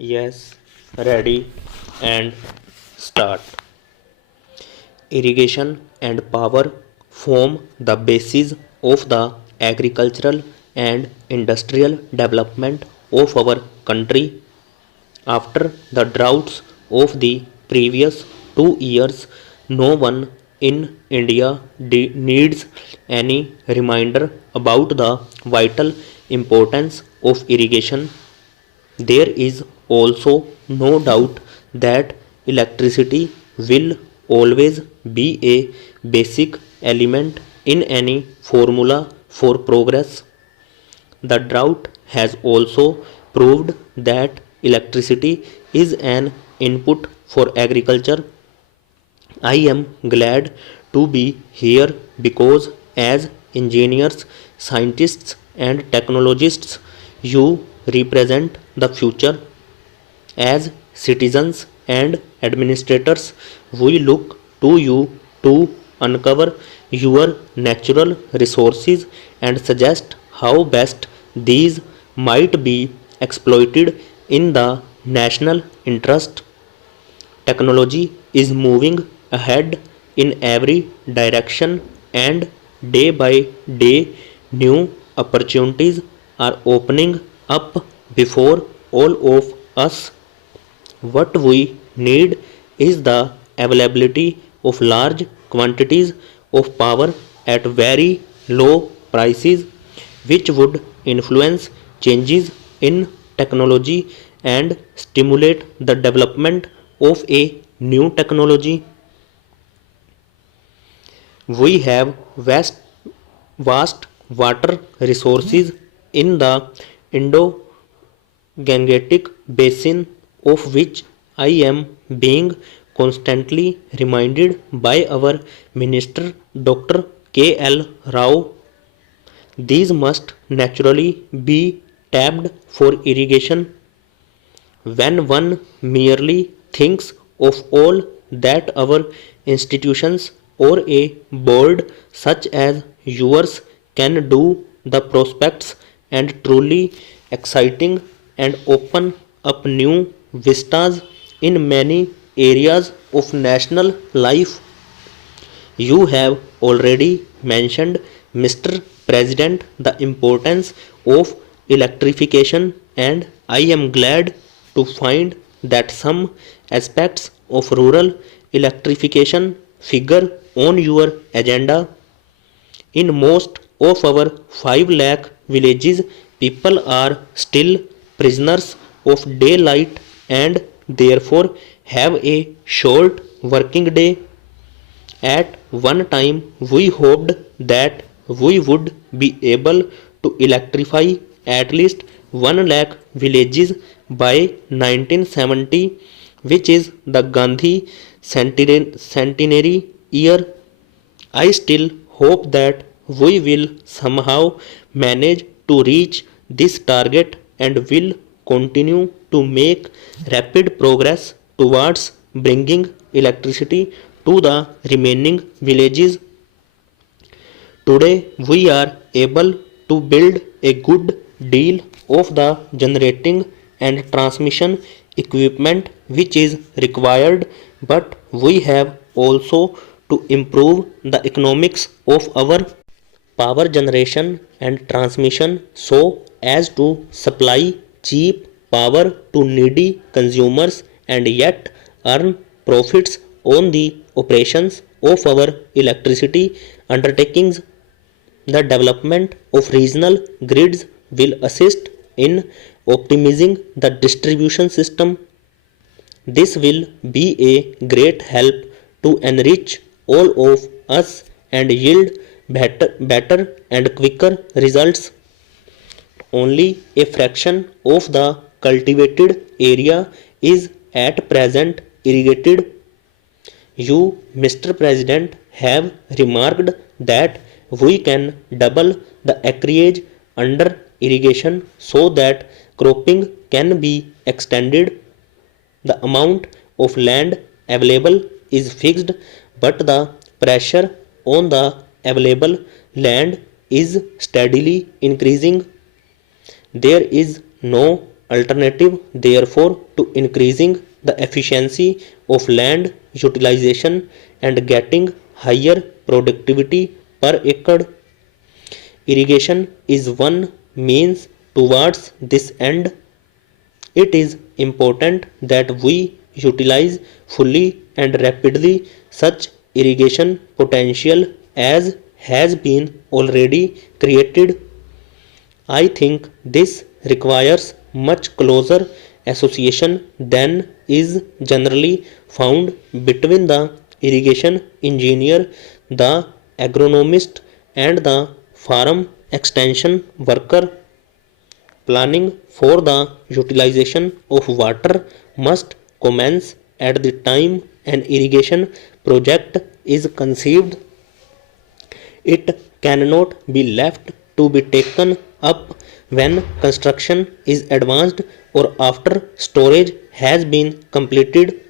Yes, ready and start. Irrigation and power form the basis of the agricultural and industrial development of our country. After the droughts of the previous 2 years, no one in India needs any reminder about the vital importance of irrigation. There is also no doubt that electricity will always be a basic element in any formula for progress. The drought has also proved that electricity is an input for agriculture. I am glad to be here because, as engineers, scientists, and technologists, you represent the future. As citizens and administrators, we look to you to uncover your natural resources and suggest how best these might be exploited in the national interest. Technology is moving ahead in every direction, and day by day, new opportunities are opening up before all of us. What we need is the availability of large quantities of power at very low prices, which would influence changes in technology and stimulate the development of a new technology. We have vast water resources in the Indo Gangetic basin, of which I am being constantly reminded by our Minister Dr. K. L. Rao. These must naturally be tapped for irrigation. When one merely thinks of all that our institutions or a board such as yours can do, the prospects and truly exciting and open up new vistas in many areas of national life. You have already mentioned, Mr. President, the importance of electrification, and I am glad to find that some aspects of rural electrification figure on your agenda. In most of our 5 lakh villages, people are still prisoners of daylight and therefore have a short working day. At one time, we hoped that we would be able to electrify at least 1 lakh villages by 1970, which is the Gandhi centenary year. I still hope that we will somehow manage to reach this target and will continue to make rapid progress towards bringing electricity to the remaining villages. Today, we are able to build a good deal of the generating and transmission equipment which is required, but we have also to improve the economics of our power generation and transmission so as to supply cheap power to needy consumers and yet earn profits on the operations of our electricity undertakings. The development of regional grids will assist in optimizing the distribution system. This will be a great help to enrich all of us and yield better and quicker results. Only a fraction of the cultivated area is at present irrigated. You, Mr. President, have remarked that we can double the acreage under irrigation so that cropping can be extended. The amount of land available is fixed, but the pressure on the available land is steadily increasing. There is no alternative, therefore, to increasing the efficiency of land utilization and getting higher productivity per acre. Irrigation is one means towards this end. It is important that we utilize fully and rapidly such irrigation potential as has been already created. I think this requires much closer association than is generally found between the irrigation engineer, the agronomist, and the farm extension worker. Planning for the utilization of water must commence at the time an irrigation project is conceived. It cannot be left to be taken up when construction is advanced or after storage has been completed.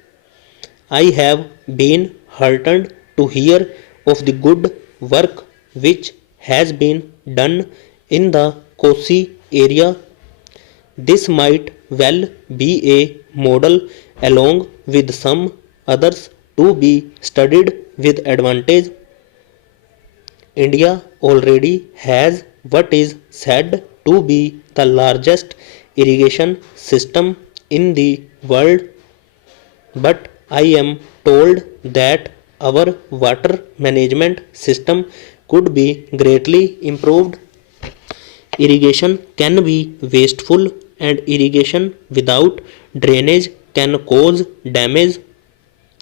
I have been heartened to hear of the good work which has been done in the Kosi area. This might well be a model along with some others to be studied with advantage. India already has what is said to be the largest irrigation system in the world, but I am told that our water management system could be greatly improved. Irrigation can be wasteful, and irrigation without drainage can cause damage.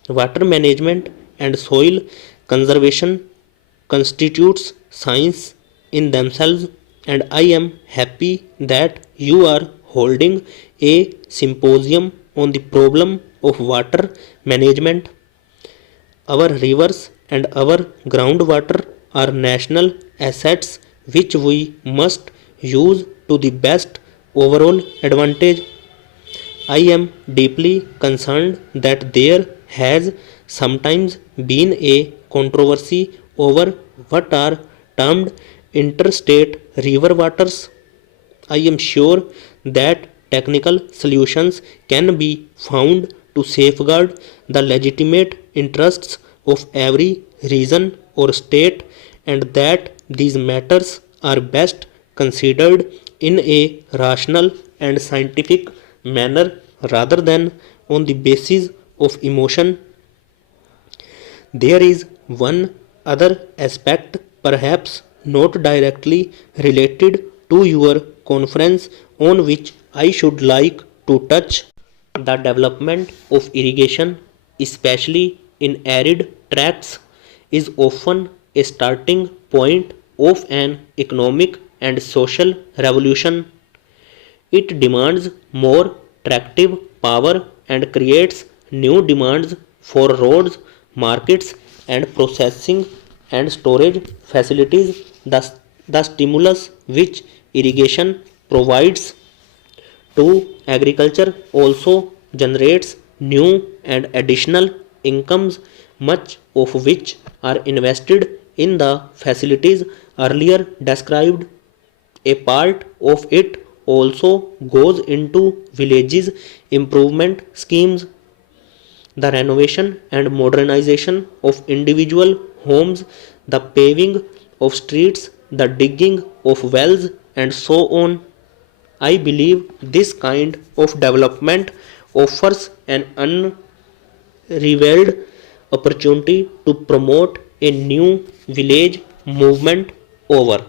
Water management and soil conservation constitutes science in themselves, and I am happy that you are holding a symposium on the problem of water management. Our rivers and our groundwater are national assets which we must use to the best overall advantage. I am deeply concerned that there has sometimes been a controversy over what are termed interstate river waters. I am sure that technical solutions can be found to safeguard the legitimate interests of every region or state, and that these matters are best considered in a rational and scientific manner rather than on the basis of emotion. There is one other aspect, perhaps not directly related to your conference, on which I should like to touch. The development of irrigation, especially in arid tracts, is often a starting point of an economic and social revolution. It demands more tractive power and creates new demands for roads, markets, and processing and storage facilities. The stimulus which irrigation provides to agriculture also generates new and additional incomes, much of which are invested in the facilities earlier described. A part of it also goes into villages improvement schemes, the renovation and modernization of individual homes, the paving of streets, the digging of wells, and so on. I believe this kind of development offers an unrivaled opportunity to promote a new village movement over